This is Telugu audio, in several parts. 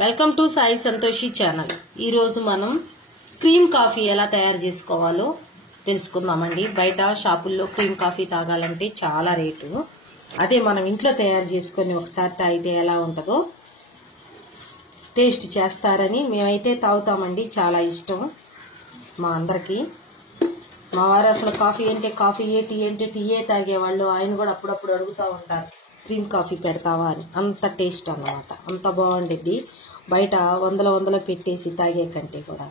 Welcome to Sai Santoshi channel. ఈ రోజు మనం క్రీమ్ కాఫీ ఎలా తయారు చేసుకోవాలో తెలుసుకుందామండి. బయట షాపుల్లో క్రీమ్ కాఫీ తాగాలంటే చాలా రేటు. అదే మనం ఇంట్లో తయారు చేసుకొని ఒకసారి తాగితే ఎలా ఉంటుందో టేస్ట్ చేస్తారని మేమైతే తాగుతామండి. చాలా ఇష్టం మా అందరికి. మా వారు అసలు కాఫీ అంటే కాఫీయే, టీ అంటే టీయే తాగేవాళ్ళు. ఆయన కూడా అప్పుడప్పుడు అడుగుతూ ఉంటారు, క్రీమ్ కాఫీ పెడతావా అని. అంత టేస్ట్ అన్నమాట, అంత బాగుండేది. బయట వందల పెట్టేసి తాగే కంటే కూడా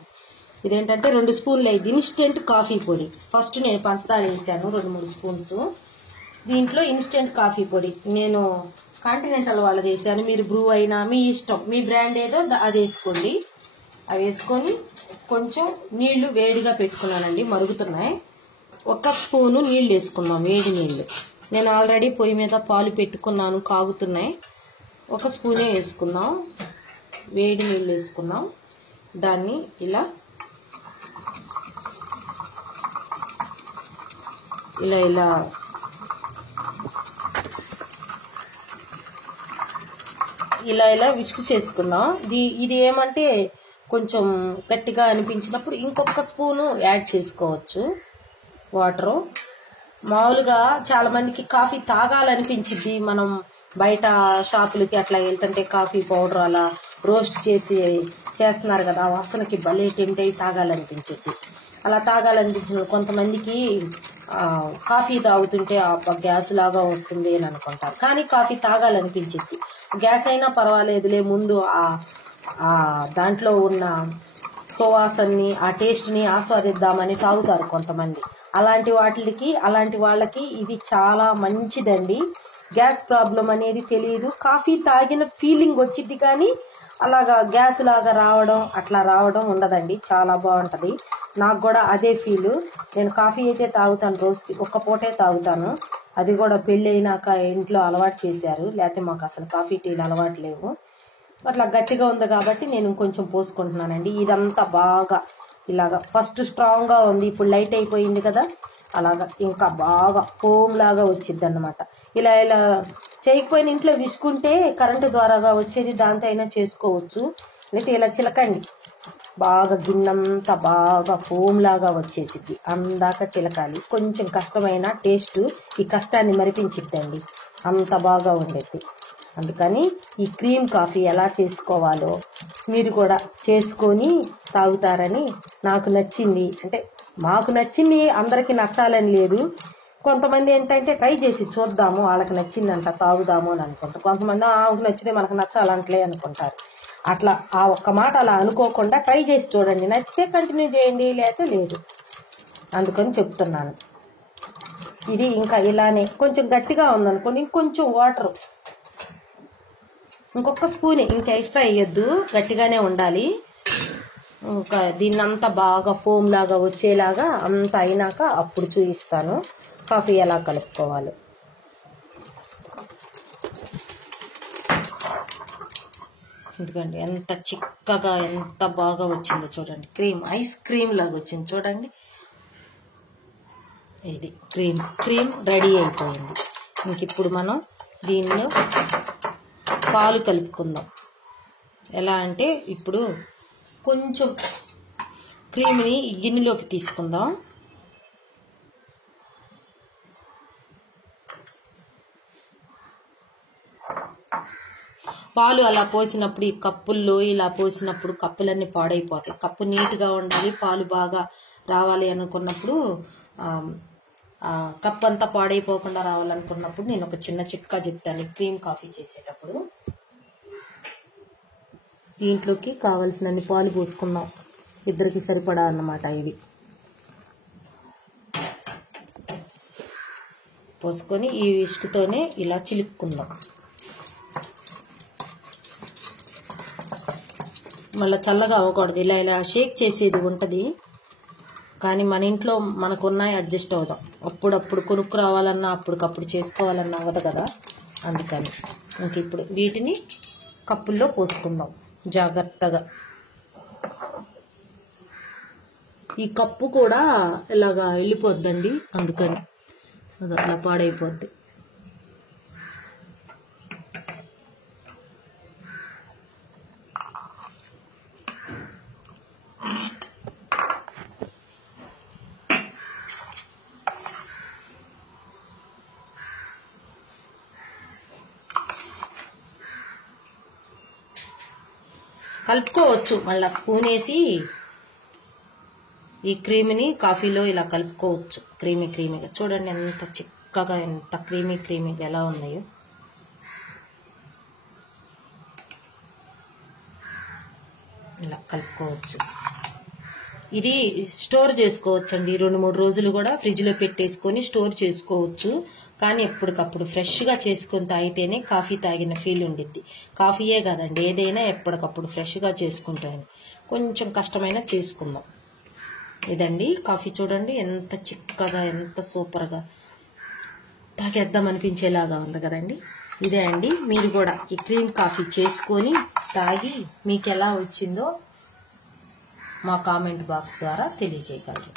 ఇదేంటంటే 2 స్పూన్లు అయింది ఇన్స్టెంట్ కాఫీ పొడి. ఫస్ట్ నేను పంచదార వేసాను 2-3 స్పూన్స్. దీంట్లో ఇన్స్టెంట్ కాఫీ పొడి నేను కాంటినెంటల్ వాళ్ళది వేసాను. మీరు బ్రూ అయినా మీ ఇష్టం, మీ బ్రాండ్ ఏదో అది వేసుకోండి. అవి వేసుకొని కొంచెం నీళ్లు వేడిగా పెట్టుకున్నానండి, మరుగుతున్నాయి. 1 స్పూను నీళ్లు వేసుకుందాం, వేడి నీళ్లు. నేను ఆల్రెడీ పొయ్యి మీద పాలు పెట్టుకున్నాను, కాగుతున్నాయి. 1 స్పూనే వేసుకుందాం. వేడి నీళ్ళు వేసుకున్నాం. దాన్ని ఇలా ఇలా ఇలా ఇలా ఇలా విసుగు చేసుకుందాం. ఇది ఏమంటే కొంచెం గట్టిగా అనిపించినప్పుడు ఇంకొక స్పూను యాడ్ చేసుకోవచ్చు వాటరు. మామూలుగా చాలా మందికి కాఫీ తాగాలనిపించింది. మనం బయట షాపులకి అట్లా వెళ్తుంటే కాఫీ పౌడర్ అలా రోస్ట్ చేస్తున్నారు కదా, ఆ వాసనకి భలే టెంప్ట్ అయి తాగాలనిపించింది. అలా తాగాలనిపించిన కొంతమందికి కాఫీ తాగుతుంటే గ్యాస్ లాగా వస్తుంది అని అనుకుంటారు. కానీ కాఫీ తాగాలనిపించింది. గ్యాస్ అయినా పర్వాలేదులే, ముందు దాంట్లో ఉన్న సువాసనని, ఆ టేస్ట్ని ఆస్వాదిద్దామని తాగుతారు కొంతమంది. అలాంటి వాళ్ళకి ఇది చాలా మంచిదండి. గ్యాస్ ప్రాబ్లం అనేది తెలియదు. కాఫీ తాగిన ఫీలింగ్ వచ్చింది కానీ అలాగా గ్యాస్ లాగా అట్లా రావడం ఉండదండి. చాలా బాగుంటది. నాకు కూడా అదే ఫీలు. నేను కాఫీ అయితే తాగుతాను, రోజుకి 1 పూటే తాగుతాను. అది కూడా పెళ్ళి అయినాక ఇంట్లో అలవాటు చేశారు, లేకపోతే మాకు అసలు కాఫీ టీలు అలవాటు లేవు. అట్లా గట్టిగా ఉంది కాబట్టి నేను కొంచెం పోసుకుంటున్నానండి. ఇదంతా బాగా ఇలాగా ఫస్ట్ స్ట్రాంగ్ గా ఉంది, ఇప్పుడు లైట్ అయిపోయింది కదా, అలాగా ఇంకా బాగా ఫోమ్ లాగా వచ్చింది అన్నమాట. ఇలా చేయకపోయిన ఇంట్లో విసుకుంటే కరెంటు ద్వారాగా వచ్చేది, దాంతో అయినా చేసుకోవచ్చు. అయితే ఇలా చిలకండి, బాగా గిన్నంతా బాగా ఫోమ్ లాగా వచ్చేసిద్ది. అందాక చిలకాలి. కొంచెం కష్టమైన టేస్ట్ ఈ కష్టాన్ని మరిపించిద్దండి, అంత బాగా ఉండేది. అందుకని ఈ క్రీమ్ కాఫీ ఎలా చేసుకోవాలో మీరు కూడా చేసుకొని తాగుతారని నాకు నచ్చింది. అంటే మాకు నచ్చింది, అందరికీ నచ్చాలని లేదు. కొంతమంది ఏంటంటే ట్రై చేసి చూద్దాము, వాళ్ళకి నచ్చిందంట తాగుదాము అని అనుకుంటారు. కొంతమంది ఆమెకు నచ్చితే మనకు నచ్చాలంటలే అనుకుంటారు. అట్లా ఆ ఒక్క మాట అలా అనుకోకుండా ట్రై చేసి చూడండి. నచ్చితే కంటిన్యూ చేయండి, లేకపోతే లేదు. అందుకని చెప్తున్నాను. ఇది ఇంకా ఇలానే కొంచెం గట్టిగా ఉందనుకోండి, ఇంకొంచెం వాటర్, ఇంకొక స్పూన్, ఇంకా ఎక్స్ట్రా వేయొద్దు, గట్టిగానే ఉండాలి. ఇంకా దీన్నంతా బాగా ఫోమ్ లాగా వచ్చేలాగా అంతా అయినాక అప్పుడు చూపిస్తాను కాఫీ ఎలా కలుపుకోవాలో. ఎందుకండి ఎంత చిక్కగా ఎంత బాగా వచ్చిందో చూడండి. క్రీమ్, ఐస్ క్రీమ్ లాగా వచ్చింది చూడండి. ఇది క్రీమ్ రెడీ అయిపోయింది. ఇంక ఇప్పుడు మనం దీనిలో పాలు కలుపుకుందాం. ఎలా అంటే ఇప్పుడు కొంచెం క్రీమ్ని గిన్నెలోకి తీసుకుందాం. పాలు అలా పోసినప్పుడు ఈ కప్పుల్లో ఇలా పోసినప్పుడు కప్పులన్నీ పాడైపోతాయి. కప్పు నీట్గా ఉండాలి, పాలు బాగా రావాలి అనుకున్నప్పుడు, కప్ అంతా పాడైపోకుండా రావాలనుకున్నప్పుడు నేను ఒక చిన్న చిట్కా చెప్తాను. క్రీమ్ కాఫీ చేసేటప్పుడు దీంట్లోకి కావలసినన్ని పాలు పోసుకుందాం. 2కి సరిపడా అన్నమాట. ఇవి పోసుకొని ఈ విస్కుతోనే ఇలా చిలుపుకుందాం. మళ్ళీ చల్లగా అవ్వకూడదు. ఇలా షేక్ చేసేది ఉంటుంది, కానీ మన ఇంట్లో మనకున్నాయి అడ్జస్ట్ అవుదాం. అప్పుడప్పుడు కొనుక్కు రావాలన్నా అప్పటికప్పుడు చేసుకోవాలన్నా అవ్వదు కదా, అందుకని. ఇంక ఇప్పుడు వీటిని కప్పుల్లో పోసుకుందాం జాగ్రత్తగా. ఈ కప్పు కూడా ఇలాగా వెళ్ళిపోద్దండి, అందుకని అది అట్లా పాడైపోద్ది. కలుపుకోవచ్చు. మళ్ళీ స్పూన్ వేసి ఈ క్రీమ్ని కాఫీలో ఇలా కలుపుకోవచ్చు. క్రీమీగా చూడండి ఎంత చిక్కగా, ఎంత క్రీమీగా ఎలా ఉన్నాయో. ఇలా కలుపుకోవచ్చు. ఇది స్టోర్ చేసుకోవచ్చు అండి. 2-3 రోజులు కూడా ఫ్రిడ్జ్లో పెట్టేసుకొని స్టోర్ చేసుకోవచ్చు. కానీ ఎప్పటికప్పుడు ఫ్రెష్గా చేసుకొని తాగితేనే కాఫీ తాగిన ఫీల్ ఉండిద్ది. కాఫీయే కాదండి, ఏదైనా ఎప్పటికప్పుడు ఫ్రెష్గా చేసుకుంటాను. కొంచెం కష్టమైన చేసుకుందాం. ఇదండి కాఫీ చూడండి ఎంత చిక్కగా, ఎంత సూపర్గా తాగేద్దాం అనిపించేలాగా ఉంది కదండి. ఇదే అండి, మీరు కూడా ఈ క్రీమ్ కాఫీ చేసుకొని తాగి మీకు ఎలా వచ్చిందో మా కామెంట్ బాక్స్ ద్వారా తెలియజేయగలరు.